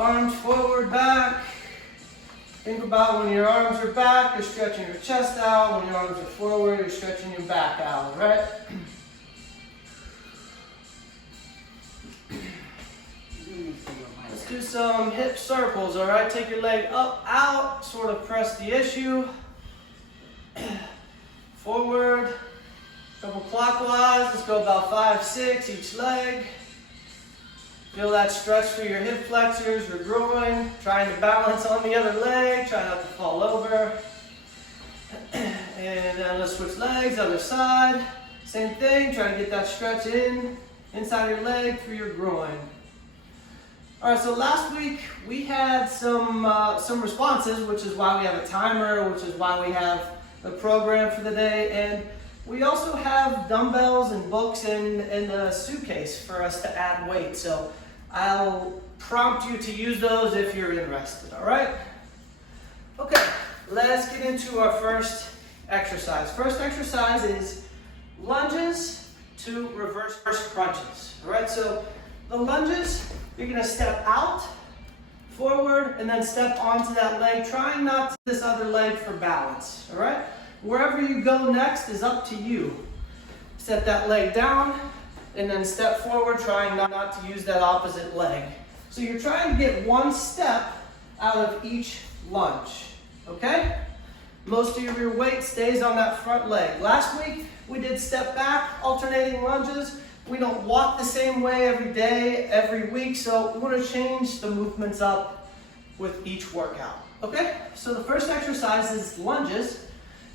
Arms forward, back. Think about when your arms are back, you're stretching your chest out. When your arms are forward, you're stretching your back out, right? Let's do some hip circles, all right? Take your leg up, out, sort of press the issue. Forward, couple clockwise. Let's go about 5, 6 each leg. Feel that stretch through your hip flexors, your groin. Trying to balance on the other leg. Try not to fall over. And then let's switch legs, other side. Same thing, try to get that stretch inside your leg through your groin. All right, so last week we had some responses, which is why we have a timer, which is why we have the program for the day. And we also have dumbbells and books in the suitcase for us to add weight. So I'll prompt you to use those if you're interested, all right? Okay, let's get into our first exercise. First exercise is lunges to reverse crunches, all right? So the lunges, you're gonna step out, forward, and then step onto that leg, trying not to this other leg for balance, all right? Wherever you go next is up to you. Set that leg down, and then step forward, trying not to use that opposite leg. So you're trying to get one step out of each lunge, okay? Most of your weight stays on that front leg. Last week, we did step back, alternating lunges. We don't walk the same way every day, every week, so we want to change the movements up with each workout, okay? So the first exercise is lunges.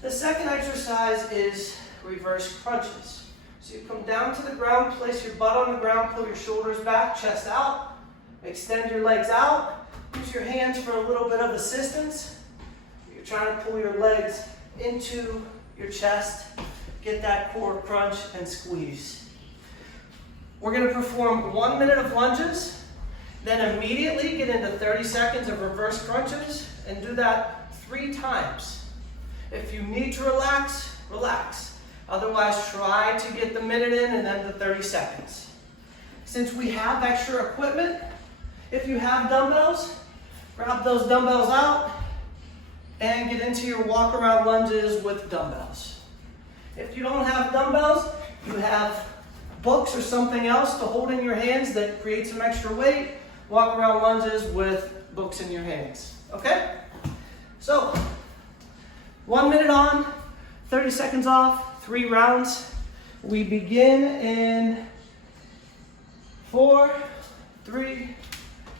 The second exercise is reverse crunches. So you come down to the ground, place your butt on the ground, pull your shoulders back, chest out, extend your legs out, use your hands for a little bit of assistance. You're trying to pull your legs into your chest, get that core crunch and squeeze. We're gonna perform 1 minute of lunges, then immediately get into 30 seconds of reverse crunches and do that 3 times. If you need to relax, relax. Otherwise, try to get the minute in and then the 30 seconds. Since we have extra equipment, if you have dumbbells, grab those dumbbells out and get into your walk around lunges with dumbbells. If you don't have dumbbells, you have books or something else to hold in your hands that create some extra weight. Walk around lunges with books in your hands, okay? So, 1 minute on, 30 seconds off, 3 rounds. We begin in 4, 3,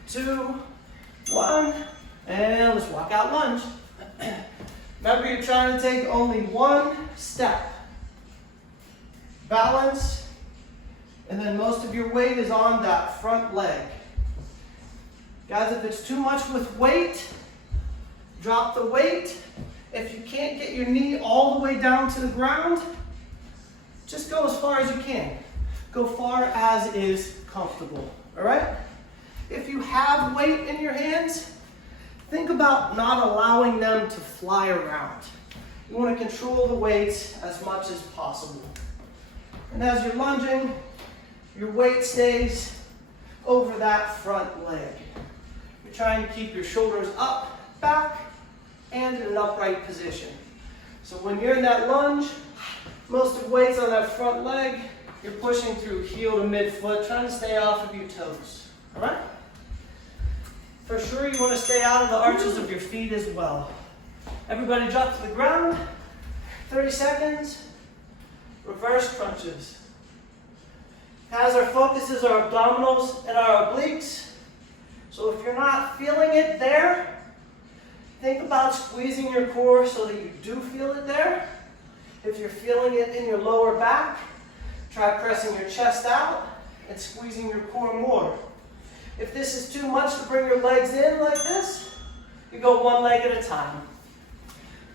2, 1, and let's walk out lunge. Remember, you're trying to take only 1 step. Balance, and then most of your weight is on that front leg. Guys, if it's too much with weight, drop the weight. If you can't get your knee all the way down to the ground, just go as far as you can. Go far as is comfortable, all right? If you have weight in your hands, think about not allowing them to fly around. You want to control the weights as much as possible. And as you're lunging, your weight stays over that front leg. You're trying to keep your shoulders up, back, and in an upright position. So when you're in that lunge, most of the weight's on that front leg. You're pushing through heel to midfoot, trying to stay off of your toes, all right? For sure, you want to stay out of the arches of your feet as well. Everybody drop to the ground, 30 seconds, reverse crunches. As our focus is our abdominals and our obliques, so if you're not feeling it there, think about squeezing your core so that you do feel it there. If you're feeling it in your lower back, try pressing your chest out and squeezing your core more. If this is too much to bring your legs in like this, you go 1 leg at a time.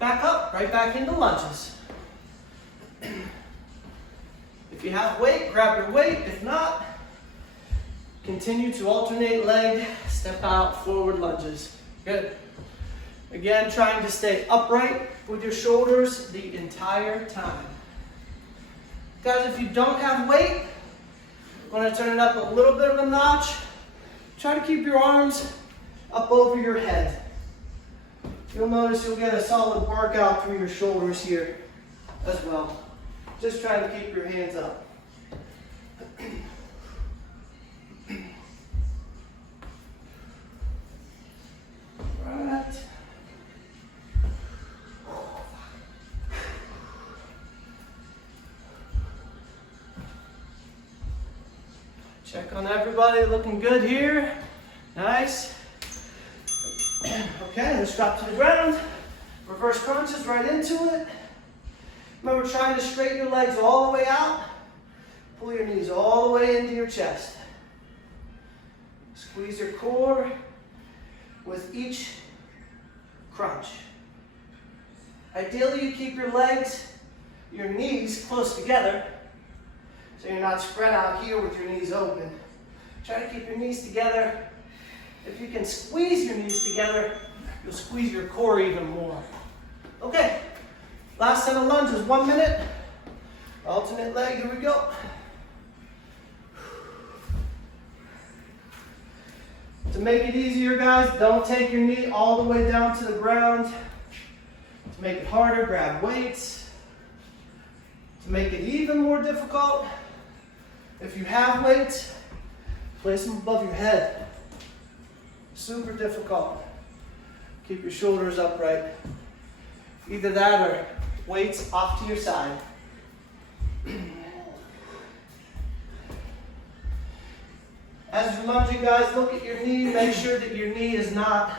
Back up, right back into lunges. If you have weight, grab your weight. If not, continue to alternate leg, step out, forward lunges. Good. Again, trying to stay upright with your shoulders the entire time. Guys, if you don't have weight, I'm going to turn it up a little bit of a notch. Try to keep your arms up over your head. You'll notice you'll get a solid workout through your shoulders here as well. Just trying to keep your hands up. Right. Check on everybody, looking good here. Nice. Okay, let's drop to the ground. Reverse crunches right into it. Remember, trying to straighten your legs all the way out. Pull your knees all the way into your chest. Squeeze your core with each crunch. Ideally, you keep your legs, your knees close together, so you're not spread out here with your knees open. Try to keep your knees together. If you can squeeze your knees together, you'll squeeze your core even more. Okay, last set of lunges, 1 minute. Alternate leg, here we go. To make it easier, guys, don't take your knee all the way down to the ground. To make it harder, grab weights. To make it even more difficult, if you have weights, place them above your head. Super difficult. Keep your shoulders upright. Either that or weights off to your side. As you're lunging, guys, look at your knee. Make sure that your knee is not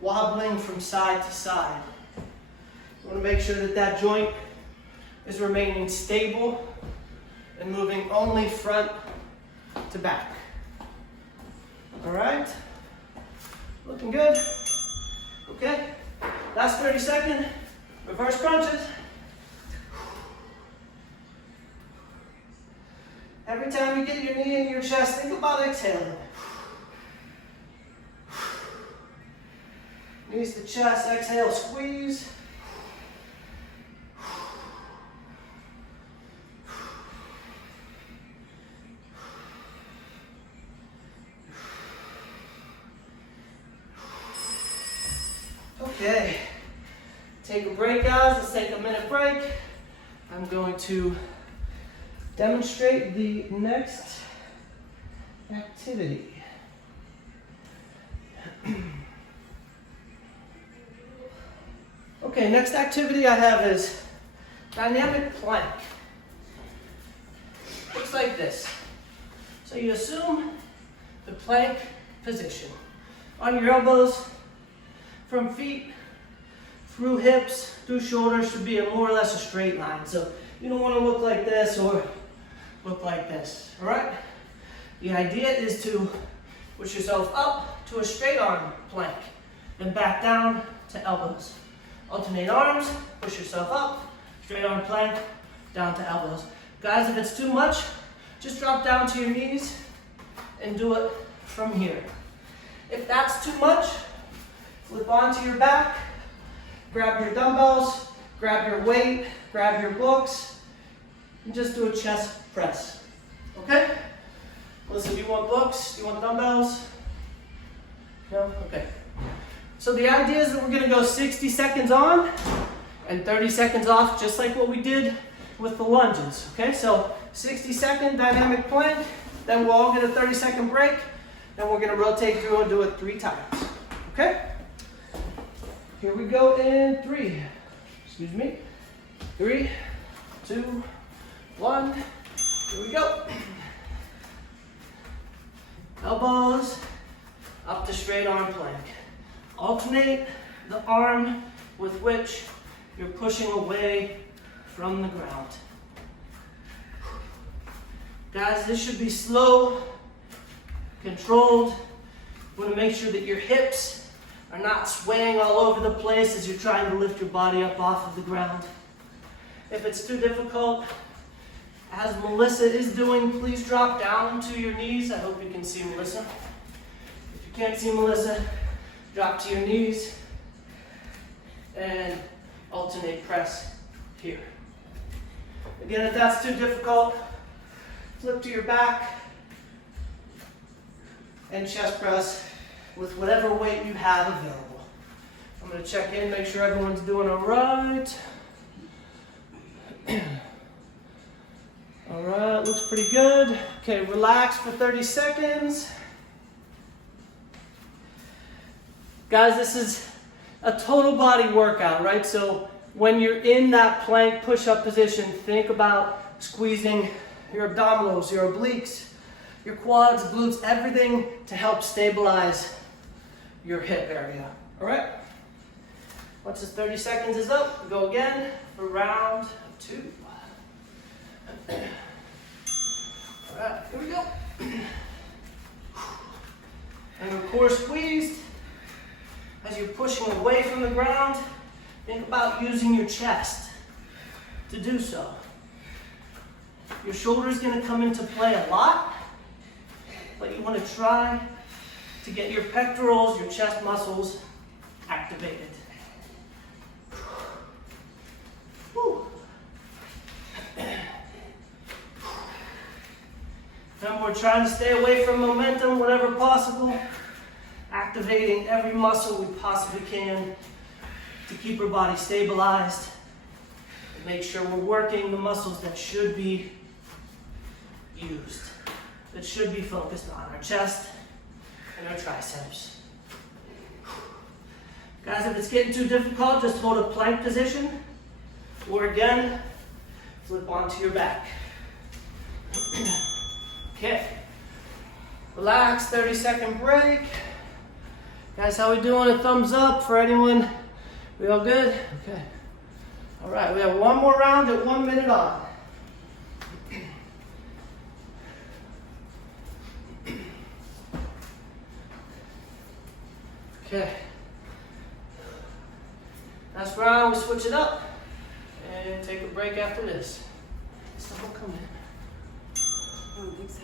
wobbling from side to side. You want to make sure that that joint is remaining stable and moving only front to back. All right? Looking good? Okay. Last 30 seconds. Reverse crunches. Every time you get your knee in your chest, think about exhaling. Knees to chest, exhale, squeeze. Okay, take a break, guys. Let's take a minute break. I'm going to demonstrate the next activity. Okay, next activity I have is dynamic plank. Looks like this. So you assume the plank position. On your elbows, from feet, through hips, through shoulders should be more or less a straight line. So you don't want to look like this or look like this, all right? The idea is to push yourself up to a straight arm plank, then back down to elbows. Alternate arms, push yourself up, straight arm plank, down to elbows. Guys, if it's too much, just drop down to your knees and do it from here. If that's too much, flip onto your back, grab your dumbbells, grab your weight, grab your books, and just do a chest press. Okay? Listen, do you want books? Do you want dumbbells? No? Okay. So the idea is that we're gonna go 60 seconds on and 30 seconds off, just like what we did with the lunges. Okay, so 60-second dynamic plank, then we'll all get a 30-second break, then we're gonna rotate through and do it 3 times. Okay? Here we go in 3. Excuse me. 3, 2, 1. Here we go. Elbows up to straight arm plank. Alternate the arm with which you're pushing away from the ground. Guys, this should be slow, controlled. You want to make sure that your hips are not swaying all over the place as you're trying to lift your body up off of the ground. If it's too difficult, as Melissa is doing, please drop down to your knees. I hope you can see Melissa. If you can't see Melissa, drop to your knees and alternate press here. Again, if that's too difficult, flip to your back and chest press with whatever weight you have available. I'm going to check in, make sure everyone's doing all right. All right, looks pretty good. Okay, relax for 30 seconds. Guys, this is a total body workout, right? So when you're in that plank push-up position, think about squeezing your abdominals, your obliques, your quads, glutes, everything to help stabilize your hip area. All right? Once the 30 seconds is up, we go again for round 2. All right, here we go. And your core squeezed. As you're pushing away from the ground, think about using your chest to do so. Your shoulder is going to come into play a lot, but you want to try to get your pectorals, your chest muscles activated. Woo. Then we're trying to stay away from momentum whenever possible, activating every muscle we possibly can to keep our body stabilized and make sure we're working the muscles that should be used, that should be focused on our chest and our triceps. Guys, if it's getting too difficult, just hold a plank position, or again, flip onto your back. Okay, relax, 30-second break. Guys, how we doing? A thumbs up for anyone. We all good? Okay. All right, we have one more round at 1 minute on. Okay. Last round, we switch it up and take a break after this. Someone come in. I don't think so.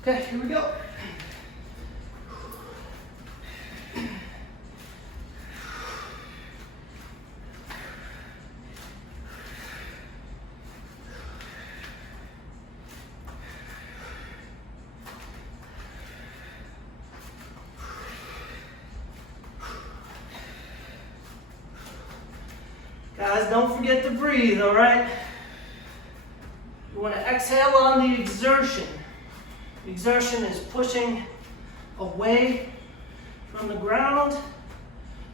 Okay, here we go. Guys, don't forget to breathe, all right? You want to exhale on the exertion. The exertion is pushing away from the ground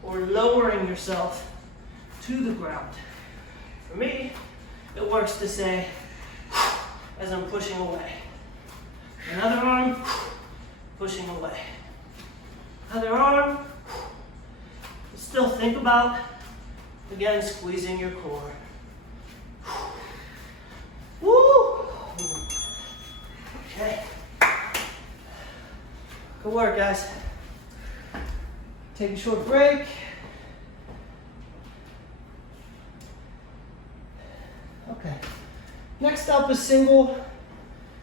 or lowering yourself to the ground. For me, it works to say, as I'm pushing away. Another arm, pushing away. Other arm, still think about, again, squeezing your core. Woo! Okay. Good work, guys. Take a short break. Okay. Next up is single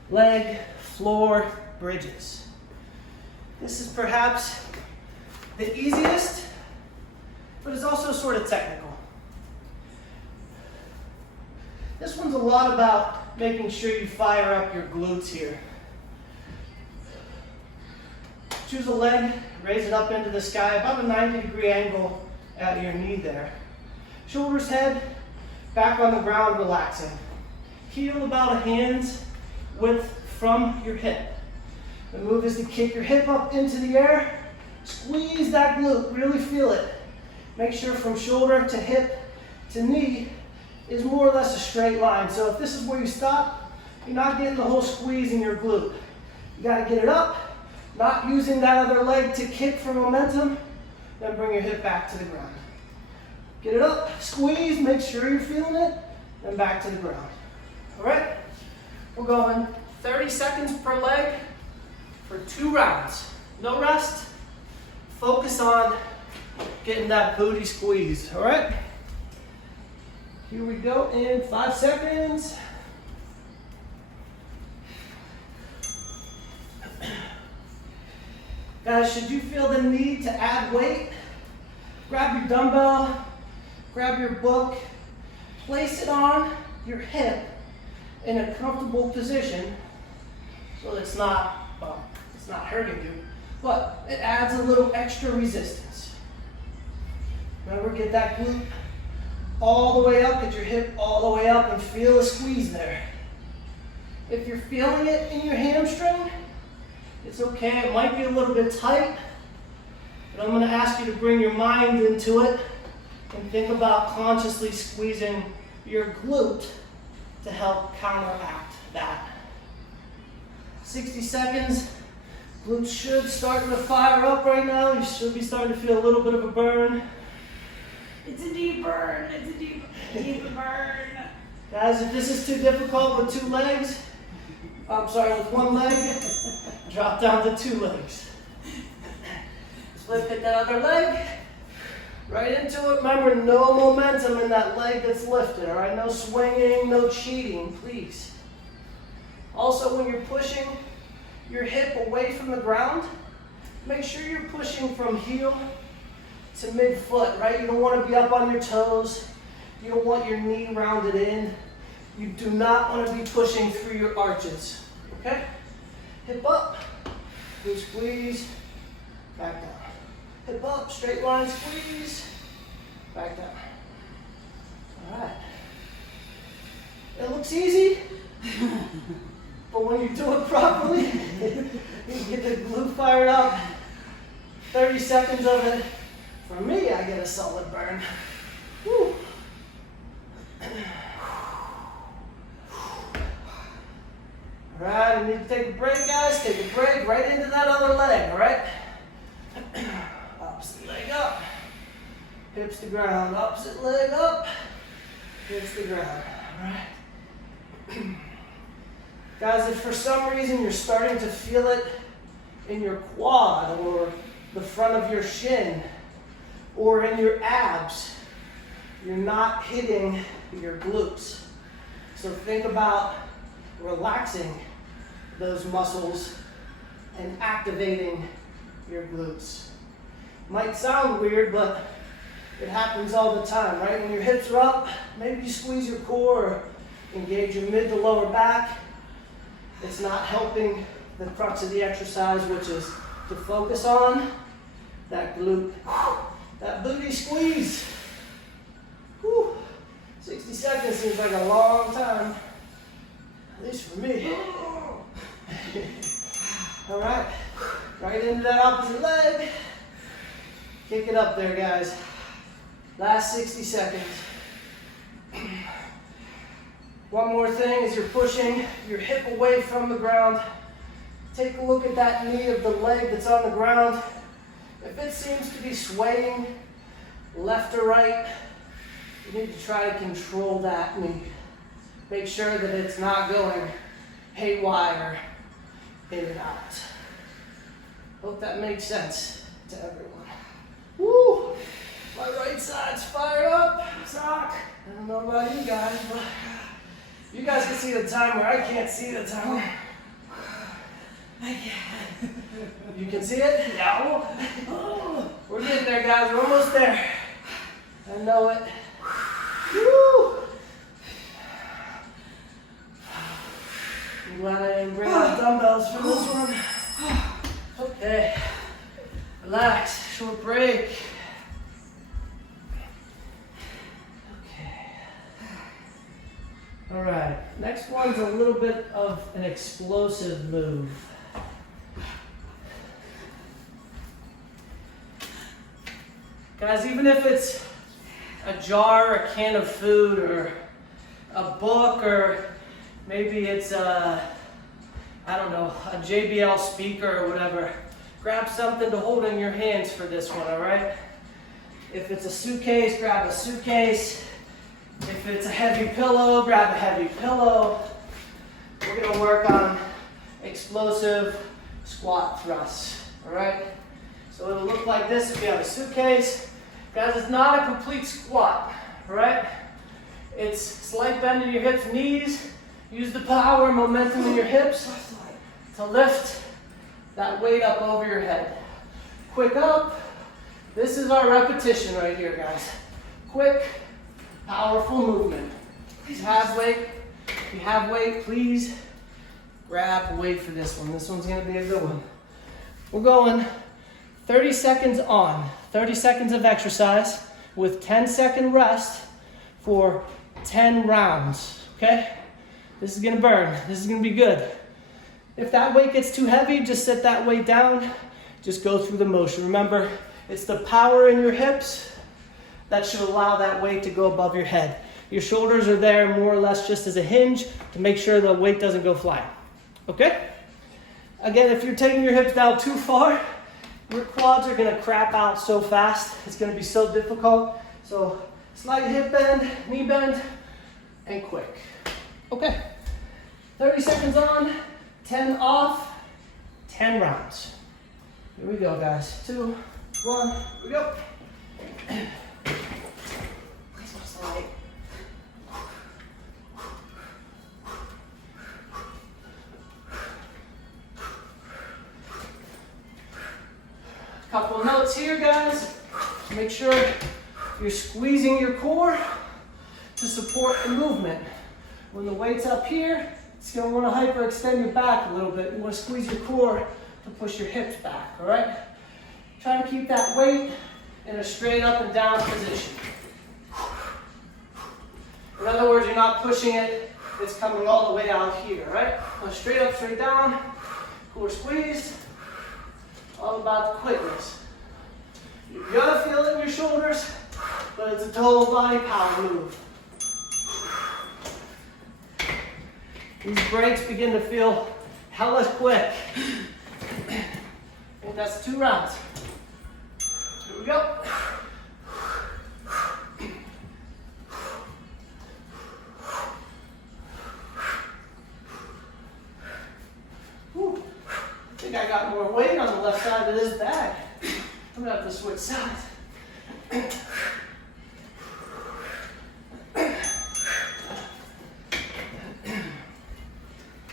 leg floor bridges. This is perhaps the easiest, but it's also sort of technical. This one's a lot about making sure you fire up your glutes here. Choose a leg, raise it up into the sky, about a 90-degree angle at your knee there. Shoulders head, back on the ground, relaxing. Heel about a hand's width from your hip. The move is to kick your hip up into the air, squeeze that glute, really feel it. Make sure from shoulder to hip to knee is more or less a straight line. So if this is where you stop, you're not getting the whole squeeze in your glute. You gotta get it up, not using that other leg to kick for momentum, then bring your hip back to the ground. Get it up, squeeze, make sure you're feeling it, then back to the ground. All right? We're going 30 seconds per leg for 2 rounds. No rest, focus on getting that booty squeeze, all right? Here we go in 5 seconds. Guys, should you feel the need to add weight, grab your dumbbell, grab your book, place it on your hip in a comfortable position so it's not hurting you, but it adds a little extra resistance. Remember, get that glute all the way up, get your hip all the way up and feel the squeeze there. If you're feeling it in your hamstring, it's okay, it might be a little bit tight, but I'm gonna ask you to bring your mind into it and think about consciously squeezing your glute to help counteract that. 60 seconds, glutes should start to fire up right now. You should be starting to feel a little bit of a burn. It's a deep burn. It's a deep, deep burn. Guys, if this is too difficult with with one leg, drop down to 2 legs. Split hit that other leg, right into it. Remember, no momentum in that leg that's lifted, all right? No swinging, no cheating, please. Also, when you're pushing your hip away from the ground, make sure you're pushing from heel to mid-foot, right? You don't want to be up on your toes. You don't want your knee rounded in. You do not want to be pushing through your arches, okay? Hip up, glute squeeze, back down. Hip up, straight line squeeze, back down. All right. It looks easy, but when you do it properly, you get the glute fired up. 30 seconds of it. For me, I get a solid burn. Woo. All right, I need to take a break, guys. Take a break right into that other leg, all right? Opposite leg up. Hips to ground. Opposite leg up. Hips to ground, all right? Guys, if for some reason you're starting to feel it in your quad or the front of your shin or in your abs, you're not hitting your glutes. So think about relaxing those muscles and activating your glutes. Might sound weird, but it happens all the time, right? When your hips are up, maybe you squeeze your core or engage your mid to lower back. It's not helping the crux of the exercise, which is to focus on that glute, that booty squeeze. Whew. 60 seconds seems like a long time, at least for me. All right, right into that opposite leg. Kick it up there, guys. Last 60 seconds. One more thing, as you're pushing your hip away from the ground, take a look at that knee of the leg that's on the ground. If it seems to be swaying left or right, you need to try to control that knee. Make sure that it's not going haywire in and out. Hope that makes sense to everyone. Woo! My right side's fired up. Sock. I don't know about you guys, but you guys can see the timer. I can't see the timer. I can. You can see it? No. Oh, we're getting there, guys. We're almost there. I know it. Woo! I'm glad I didn't bring out dumbbells for this one. Okay. Relax. Short break. All right, next one's a little bit of an explosive move. Guys, even if it's a jar, a can of food, or a book, or maybe it's a JBL speaker or whatever, grab something to hold in your hands for this one, all right? If it's a suitcase, grab a suitcase. If it's a heavy pillow, grab a heavy pillow. We're gonna work on explosive squat thrusts, all right? So it'll look like this if you have a suitcase. Guys, it's not a complete squat, all right? It's slight bend in your hips, knees. Use the power and momentum in your hips to lift that weight up over your head. Quick up. This is our repetition right here, guys. Quick, powerful movement. If you have weight, please grab weight for this one. This one's gonna be a good one. We're going 30 seconds on, 30 seconds of exercise with 10-second rest for 10 rounds, okay? This is gonna burn, this is gonna be good. If that weight gets too heavy, just set that weight down, just go through the motion. Remember, it's the power in your hips that should allow that weight to go above your head. Your shoulders are there more or less just as a hinge to make sure the weight doesn't go flying, okay? Again, if you're taking your hips down too far, your quads are gonna crap out so fast. It's gonna be so difficult. So slight hip bend, knee bend, and quick. Okay, 30 seconds on, 10 off, 10 rounds. Here we go, guys. 2, 1, here we go. Couple notes here, guys. Make sure you're squeezing your core to support the movement. When the weight's up here, it's going to want to hyperextend your back a little bit. You want to squeeze your core to push your hips back, all right? Try to keep that weight in a straight up and down position. In other words, you're not pushing it, it's coming all the way out here, right? Straight up, straight down, core squeezed. All about the quickness. You're gonna feel it in your shoulders, but it's a total body power move. These breaks begin to feel hella quick. And that's 2 rounds. Here we go. Whew. I think I got more weight on the left side of this bag. I'm gonna have to switch sides.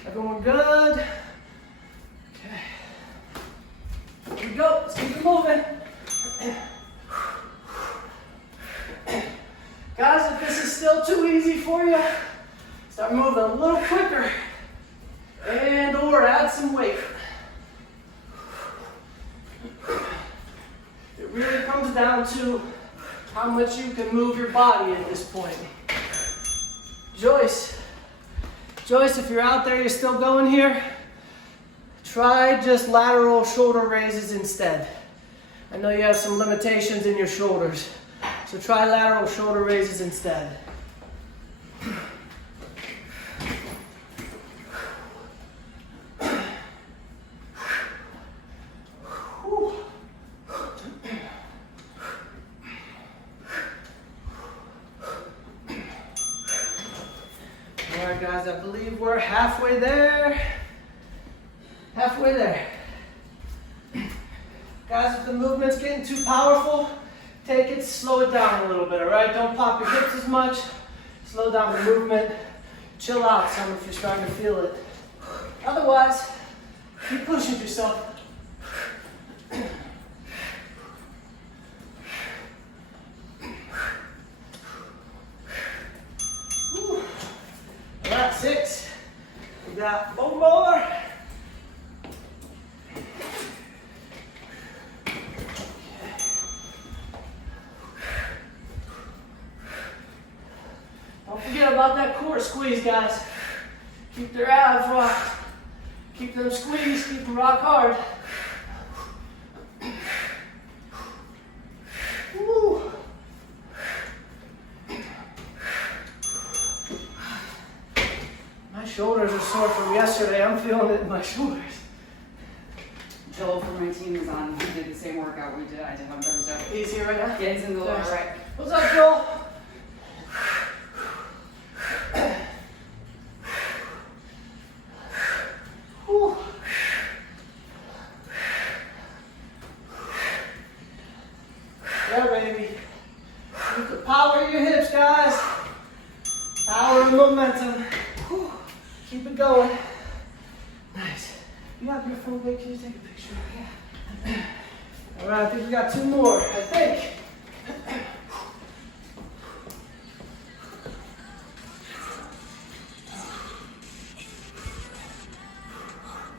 Everyone good? Okay. Here we go. Let's keep it moving. Guys, if this is still too easy for you, start moving a little quicker and or add some weight. It really comes down to how much you can move your body at this point. Joyce, if you're out there, you're still going here, try just lateral shoulder raises instead. I know you have some limitations in your shoulders, so try lateral shoulder raises instead. Alright guys, I believe we're halfway there. Halfway there. Guys, if the movement's getting too powerful, take it, slow it down a little bit, alright? Don't pop your hips as much. Slow down the movement. Chill out some if you're starting to feel it. Otherwise, keep pushing yourself. Alright, 6. We got 4 more. Don't forget about that core squeeze, guys. Keep their abs rocked. Keep them squeezed, keep them rock hard. Woo. My shoulders are sore from yesterday. I'm feeling it in my shoulders. Joel from my team is on. He did the same workout I did on Thursday. He's here right now? Yeah, he's in the lower right. What's up, Joel? Whew. Yeah, baby. Keep the power in your hips, guys. Power and momentum. Whew. Keep it going. Nice. You have your phone back. Can you take a picture? Yeah. All right, I think we got 2 more. I think.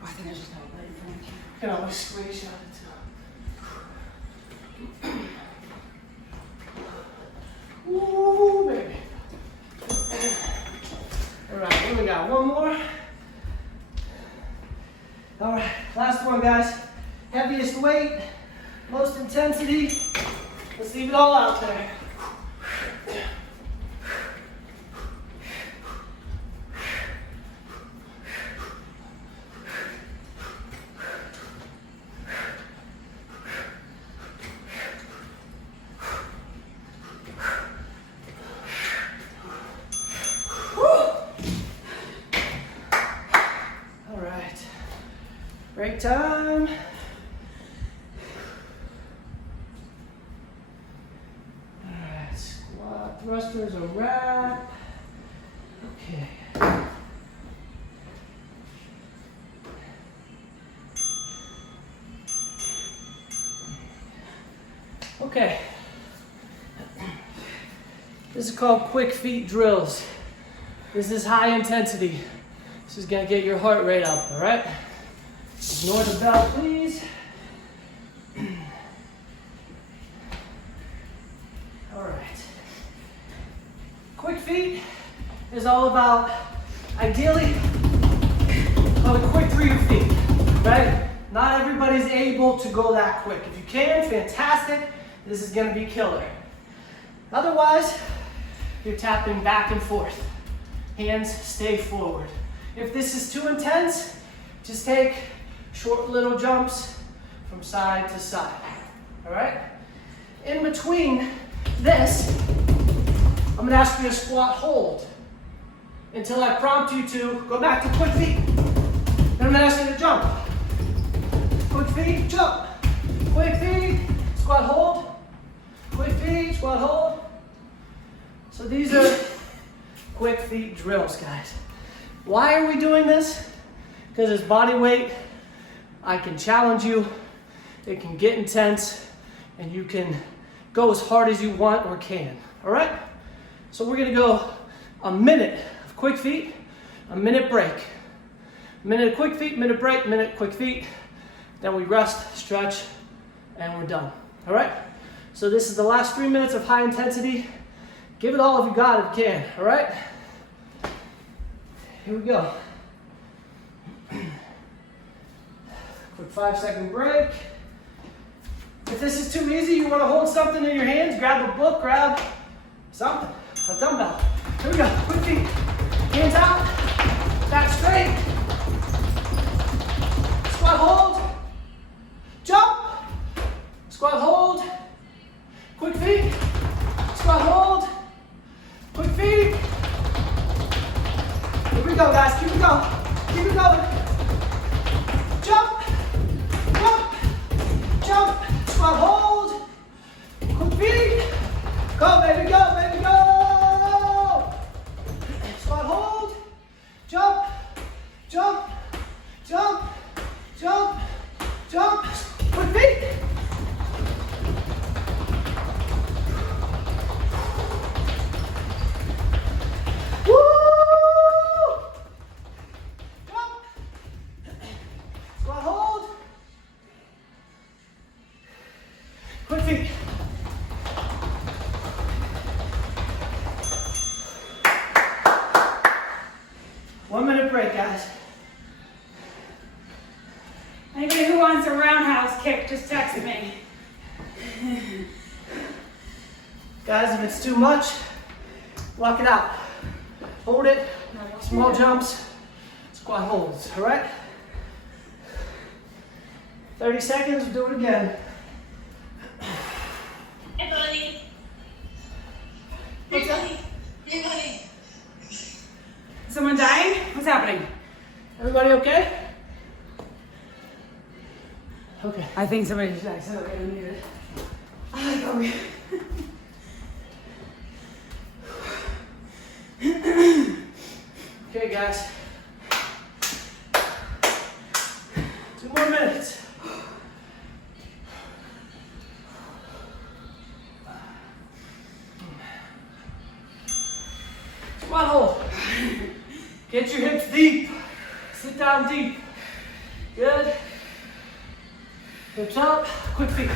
I think I just have a break from you. You can always squeeze you. Let's leave it all out there. All right. Break time. Thrusters a wrap. Okay. Okay. This is called quick feet drills. This is high intensity. This is gonna get your heart rate up, all right? Ignore the bell, please. All right. Quick feet is all about, ideally, on a quick 3 feet, right? Not everybody's able to go that quick. If you can, fantastic. This is gonna be killer. Otherwise, you're tapping back and forth. Hands stay forward. If this is too intense, just take short little jumps from side to side, all right? In between this, I'm gonna ask you to squat hold until I prompt you to go back to quick feet. Then I'm gonna ask you to jump. Quick feet, jump. Quick feet, squat hold. Quick feet, squat hold. So these are quick feet drills, guys. Why are we doing this? Because it's body weight. I can challenge you. It can get intense, and you can go as hard as you want or can, all right? So we're gonna go a minute of quick feet, a minute break. Minute of quick feet, minute break, minute quick feet. Then we rest, stretch, and we're done. All right? So this is the last 3 minutes of high intensity. Give it all if you got it, if you can. All right? Here we go. Quick 5-second break. If this is too easy, you want to hold something in your hands, grab a book, grab something, a dumbbell. Here we go, quick feet. Hands out, back straight. Squat hold, jump. Squat hold, quick feet. Squat hold, quick feet. Here we go, guys, keep it going. Keep it going. Jump, jump, jump. Squat hold, quick feet. Go, baby, go, baby, go. Squat hold, jump, jump, jump, jump, jump. Quick feet. Woo! Jump. Squat hold. Quick feet. One minute break, guys. Anybody who wants a roundhouse kick, just text me. Guys, if it's too much, walk it out. Hold it, small jumps, squat holds, all right? 30 seconds, do it again. Hey, buddy. What's up? Hey, buddy. Someone dying? What's happening? Everybody okay? Okay. I think somebody just accidentally unmuted. I go. Okay, guys. 2 more minutes. Squat hold. Get your hips deep. Sit down deep. Good. Hips up. Quick feet.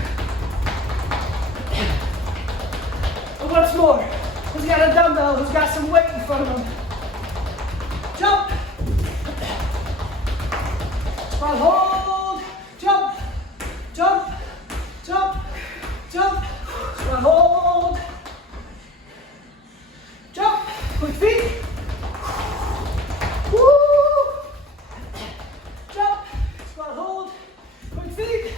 And once more. Who's got a dumbbell? Who's got some weight in front of them? Jump. Squat hold. Jump. Jump. Jump. Jump. Squat Squat hold. Jump. Quick feet. Woo. Jump. Squat hold. Quick feet.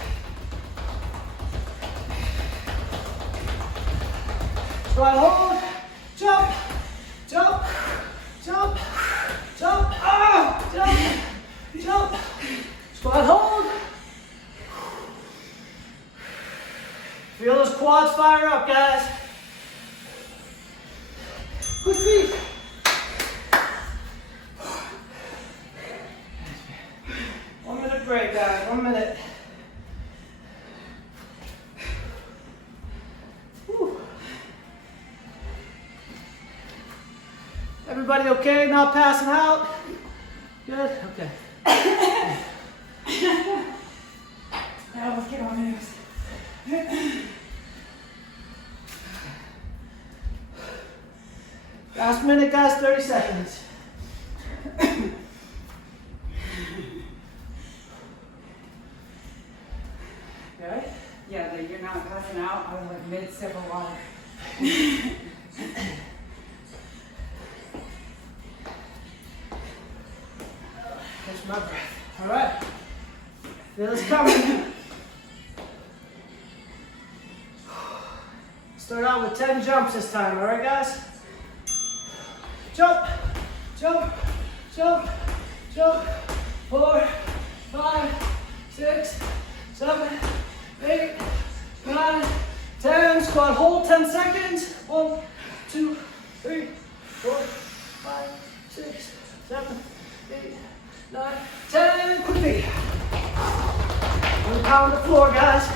Squat hold. Jump. Jump. Jump. Jump. Ah. Jump. Jump. Squat hold. Feel those quads fire up, guys. Quick feet. One minute break, guys. 1 minute. Whew. Everybody okay? Not passing out? Good? Okay. Now let's get on news. Last minute, guys, 30 seconds. Okay? Yeah, that you're not passing out. I was like mid-sip of water. Catch my breath. All right. Feel this coming. Start out with 10 jumps this time, all right, guys? Jump, jump, jump, jump. 4, 5, 6, 7, 8, 9, 10. Squat hold 10 seconds. 1, 2, 3, 4, 5, 6, 7, 8, 9, 10. Quick feet. One pound the floor, guys.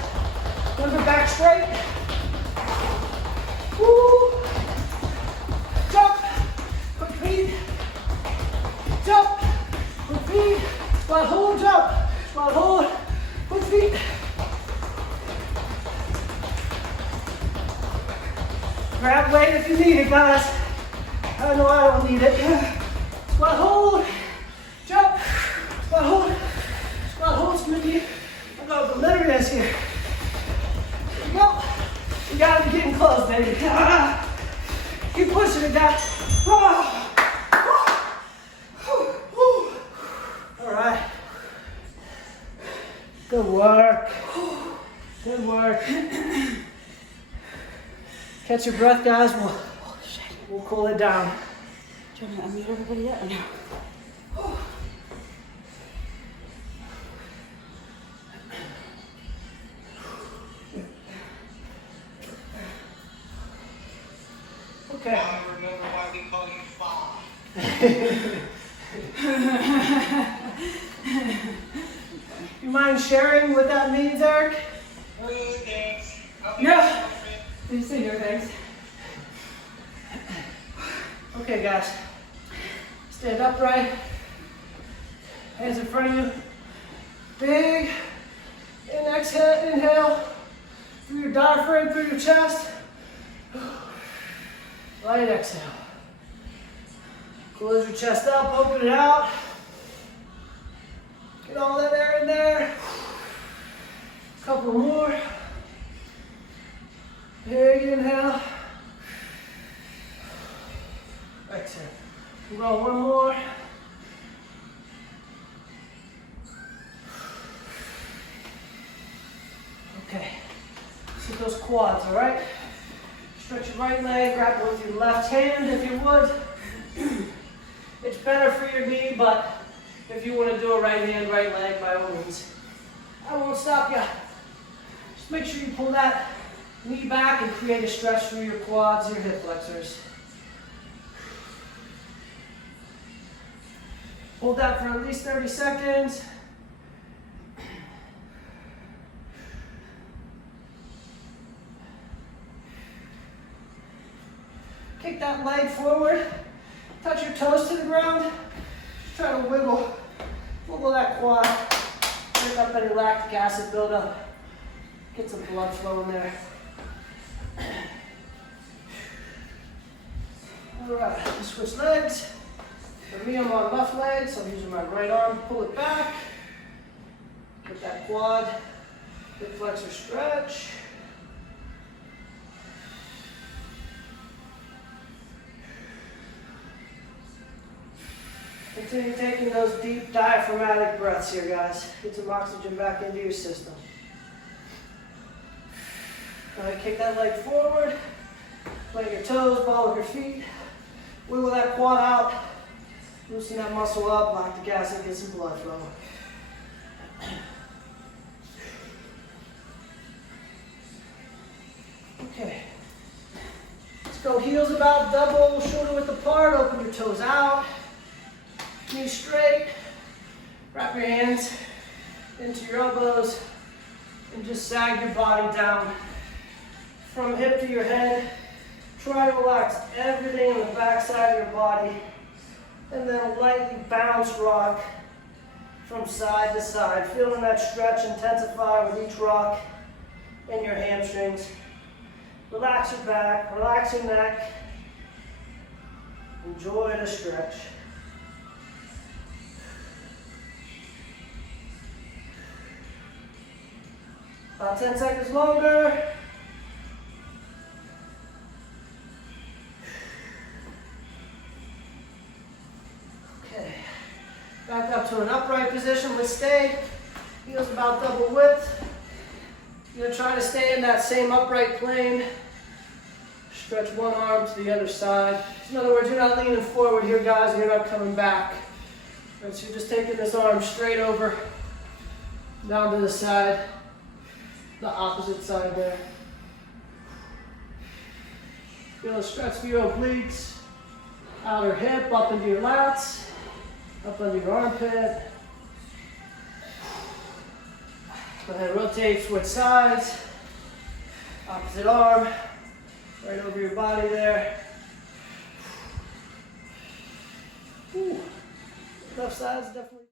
Move it back straight. Woo. Jump. Quick feet. Jump. Quick feet. Squat hold, jump. Squat hold. Quick feet. Grab weight if you need it, guys. I know I don't need it. Squat hold. Jump. Squat hold. Squat hold, Smitty. I got the delirious here. Here we go. We gotta be getting close, baby. Keep pushing it, guys. All right. Good work. Good work. Catch your breath, guys. We'll cool it down. Trying to unmute everybody yet or no? Okay. I remember why we call you Bob. You mind sharing what that means, Eric? Thanks. No. Did you say no thanks? Okay, guys. Stand upright. Hands in front of you. Big. Inhale. Through your diaphragm, through your chest. Light exhale. Close your chest up, open it out. Get all that air in there. Couple more. Big inhale. Exhale. We'll go one more. Okay. Let's hit those quads, all right? Stretch your right leg, grab it with your left hand if you would. It's better for your knee, but if you want to do a right hand, right leg, by all means. I won't stop you. Just make sure you pull that knee back and create a stretch through your quads, your hip flexors. Hold that for at least 30 seconds. Kick that leg forward. Touch your toes to the ground. Try to wiggle that quad. Break up any lactic acid buildup. Get some blood flow in there. All right, let's switch legs. For me, I'm on left leg, so I'm using my right arm. Pull it back. Get that quad, hip flexor stretch. Continue taking those deep diaphragmatic breaths here, guys. Get some oxygen back into your system. Go ahead, kick that leg forward. Plant your toes, ball of your feet. Wiggle that quad out. Loosen that muscle up, lock the gas and get some blood flow. Okay. Let's go heels about double, shoulder width apart, open your toes out. Knees straight. Wrap your hands into your elbows and just sag your body down from hip to your head. Try to relax everything in the back side of your body and then lightly bounce rock from side to side. Feeling that stretch intensify with each rock in your hamstrings. Relax your back, relax your neck. Enjoy the stretch. About 10 seconds longer. Okay. Back up to an upright position. Let's stay. Heels about double width. You're going to try to stay in that same upright plane. Stretch one arm to the other side. In other words, you're not leaning forward here, guys, and you're not coming back. Right, so you're just taking this arm straight over, down to the side, the opposite side there. Feel a stretch through your obliques, outer hip, up into your lats, up under your armpit. Go ahead, rotate, switch sides. Opposite arm, right over your body there. Ooh. Left side's definitely.